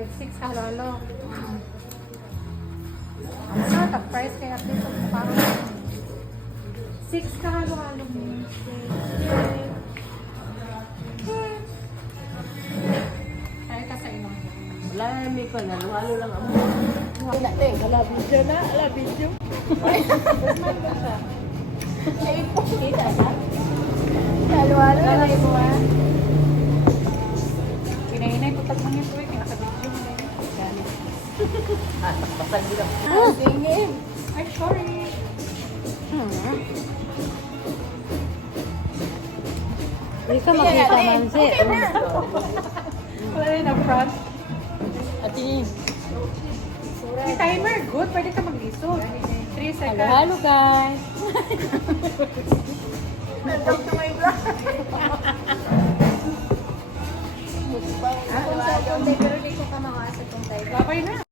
5-6 halo-halo. Ang sa price kaya at least parang 6 ka halo-halo mo. Kaya ka sa ilong. Wala na may pa, halo lang ako. Wala video na. Wala video. Kita ba? Halo-halo na lang mo ha. Pinahinay ko tag mga ito eh. Kinakabidyo mo na yun. Basag din ako. Tingin. Ay, sorry. Hindi ka makita man si. Wala rin na front. Ati, May timer, good. Pwede ka mag-lisod. 3 seconds. Halo guys. Nandang to my vlog. Ako sa kung pero di ko ka makasa kung tayo. Babay na.